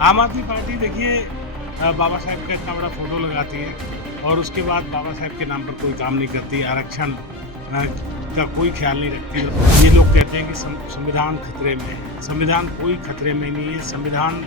आम आदमी पार्टी देखिए बाबा साहेब का इतना बड़ा फोटो लगाती है और उसके बाद बाबा साहेब के नाम पर कोई काम नहीं करती, आरक्षण का कोई ख्याल नहीं रखती। ये लोग कहते हैं कि संविधान खतरे में है। संविधान कोई खतरे में नहीं है, संविधान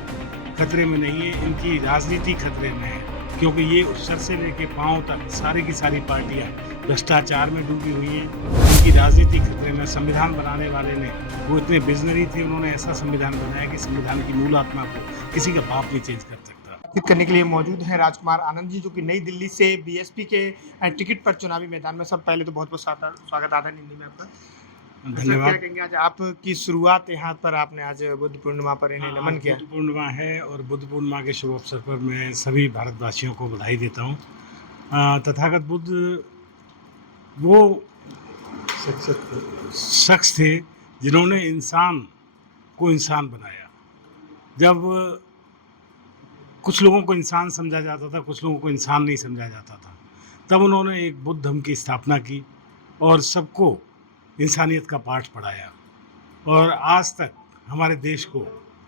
खतरे में नहीं है, इनकी राजनीति खतरे में है, क्योंकि ये सर से लेके पांव तक सारी की सारी पार्टियां भ्रष्टाचार में डूबी हुई हैं। इनकी राजनीति खतरे में। संविधान बनाने वाले ने वो इतने विजनरी थे, उन्होंने ऐसा संविधान बनाया कि संविधान की मूल आत्मा को किसी का बाप नहीं चेंज कर सकता। बातचीत करने के लिए मौजूद हैं राजकुमार आनंद जी, जो कि नई दिल्ली से बीएसपी के टिकट पर चुनावी मैदान में। सब पहले तो बहुत बहुत स्वागत आधा हिंदी में आपका। धन्यवाद। क्या कहेंगे, आज आपकी शुरुआत यहाँ पर आपने आज बुद्ध पूर्णिमा पर इन्हें नमन किया। बुद्ध पूर्णिमा है और बुद्ध पूर्णिमा के शुभ अवसर पर मैं सभी भारतवासियों को बधाई देता हूँ। तथागत बुद्ध वो शख्स थे जिन्होंने इंसान को इंसान बनाया। जब कुछ लोगों को इंसान समझा जाता था, कुछ लोगों को इंसान नहीं समझा जाता था, तब उन्होंने एक बुद्ध धर्म की स्थापना की और सबको इंसानियत का पाठ पढ़ाया। और आज तक हमारे देश को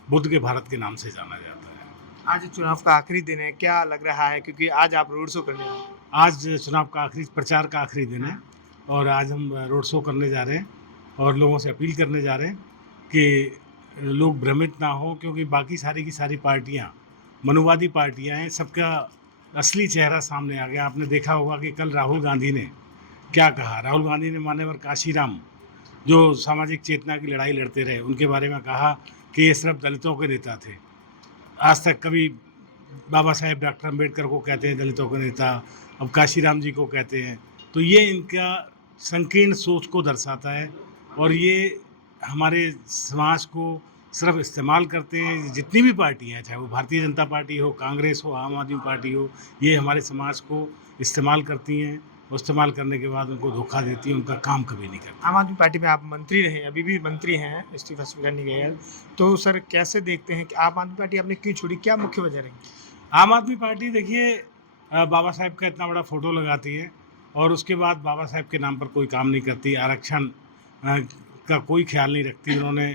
बुद्ध के भारत के नाम से जाना जाता है। आज चुनाव का आखिरी दिन है, क्या लग रहा है, क्योंकि आज आप रोड शो करने हैं। आज चुनाव का प्रचार का आखिरी दिन है और आज हम रोड शो करने जा रहे हैं और लोगों से अपील करने जा रहे हैं कि लोग भ्रमित ना हो, क्योंकि बाकी सारी की सारी पार्टियां मनुवादी पार्टियां हैं। सबका असली चेहरा सामने आ गया। आपने देखा होगा कि कल राहुल गांधी ने क्या कहा। राहुल गांधी ने मान्यवर काशीराम, जो सामाजिक चेतना की लड़ाई लड़ते रहे, उनके बारे में कहा कि ये सिर्फ दलितों के नेता थे। आज तक कभी बाबा साहेब डॉक्टर अम्बेडकर को कहते हैं दलितों के नेता, अब काशीराम जी को कहते हैं। तो ये इनका संकीर्ण सोच को दर्शाता है और ये हमारे समाज को सिर्फ इस्तेमाल करते हैं। जितनी भी पार्टियां हैं, चाहे वो भारतीय जनता पार्टी हो, कांग्रेस हो, आम आदमी पार्टी हो, ये हमारे समाज को इस्तेमाल करती हैं। इस्तेमाल करने के बाद उनको धोखा देती है, उनका काम कभी नहीं करती। आम आदमी पार्टी में आप मंत्री रहे, अभी भी मंत्री हैं, इस्तीफा स्वीकार नहीं किया है, तो सर कैसे देखते हैं कि आम आदमी पार्टी आपने क्यों छोड़ी, क्या मुख्य वजह रही? आम आदमी पार्टी देखिए बाबा साहेब का इतना बड़ा फोटो लगाती है और उसके बाद बाबा साहेब के नाम पर कोई काम नहीं करती, आरक्षण का कोई ख्याल नहीं रखती। उन्होंने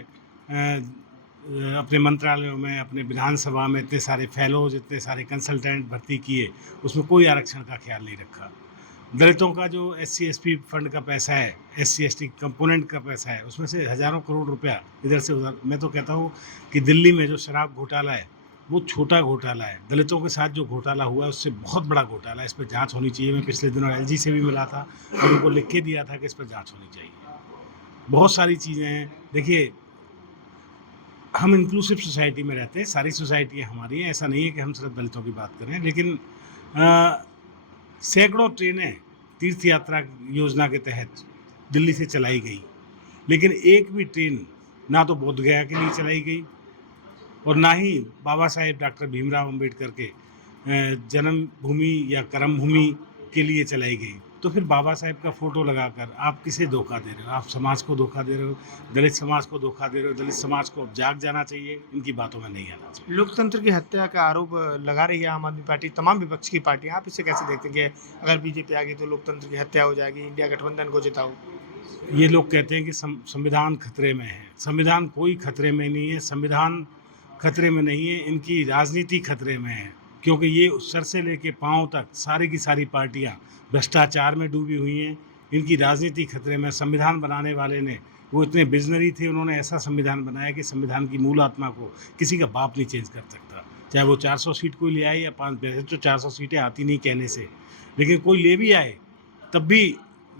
अपने मंत्रालयों में, अपने विधानसभा में इतने सारे फेलोज, इतने सारे कंसल्टेंट भर्ती किए, उसमें कोई आरक्षण का ख्याल नहीं रखा। दलितों का जो SC ST फंड का पैसा है, SC ST कंपोनेंट का पैसा है, उसमें से हज़ारों करोड़ रुपया इधर से उधर। मैं तो कहता हूँ कि दिल्ली में जो शराब घोटाला है वो छोटा घोटाला है। दलितों के साथ जो घोटाला हुआ है उससे बहुत बड़ा घोटाला है। इस पर जांच होनी चाहिए। मैं पिछले दिनों LG से भी मिला था और उनको लिख के दिया था कि इस पर जांच होनी चाहिए। बहुत सारी चीज़ें हैं। देखिए, हम इंक्लूसिव सोसाइटी में रहते हैं, सारी सोसाइटियाँ हमारी हैं। ऐसा नहीं है कि हम सिर्फ दलितों की बात करें, लेकिन सैकड़ों ट्रेनें तीर्थ यात्रा योजना के तहत दिल्ली से चलाई गई, लेकिन एक भी ट्रेन ना तो बोध गया के लिए चलाई गई और ना ही बाबा साहेब डॉक्टर भीमराव अम्बेडकर के जन्मभूमि या कर्मभूमि के लिए चलाई गई। तो फिर बाबा साहेब का फ़ोटो लगाकर आप किसे धोखा दे रहे हो? आप समाज को धोखा दे रहे हो, दलित समाज को धोखा दे रहे हो। दलित समाज को अब जाग जाना चाहिए, इनकी बातों में नहीं आना चाहिए। लोकतंत्र की हत्या का आरोप लगा रही है आम आदमी पार्टी, तमाम विपक्ष की पार्टियां। आप इसे कैसे देखते हैं कि अगर बीजेपी आ गई तो लोकतंत्र की हत्या हो जाएगी, इंडिया गठबंधन को जिताओ? ये लोग कहते हैं कि संविधान खतरे में है। संविधान कोई खतरे में नहीं है, संविधान खतरे में नहीं है, इनकी राजनीति खतरे में है, क्योंकि ये सर से लेके पांव तक सारी की सारी पार्टियां भ्रष्टाचार में डूबी हुई हैं। इनकी राजनीति खतरे में। संविधान बनाने वाले ने वो इतने विजनरी थे, उन्होंने ऐसा संविधान बनाया कि संविधान की मूल आत्मा को किसी का बाप नहीं चेंज कर सकता। चाहे वो 400 सीट कोई ले आए या 5, वैसे तो 400 सीटें आती नहीं कहने से, लेकिन कोई ले भी आए तब भी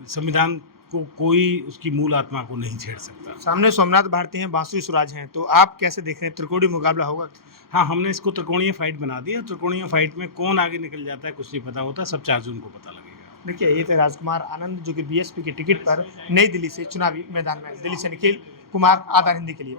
संविधान को कोई उसकी मूल आत्मा को नहीं छेड़ सकता। सामने सोमनाथ भारती हैं, बांसुरी स्वराज हैं, तो आप कैसे देख रहे हैं, त्रिकोणीय मुकाबला होगा? हाँ, हमने इसको त्रिकोणीय फाइट बना दी है। त्रिकोणीय फाइट में कौन आगे निकल जाता है कुछ नहीं पता होता, सब 4 जून को पता लगेगा। देखिए, ये थे राजकुमार आनंद, जो कि बीएसपी के टिकट पर नई दिल्ली से चुनावी मैदान में। दिल्ली से निखिल कुमार, आधार हिंदी के लिए।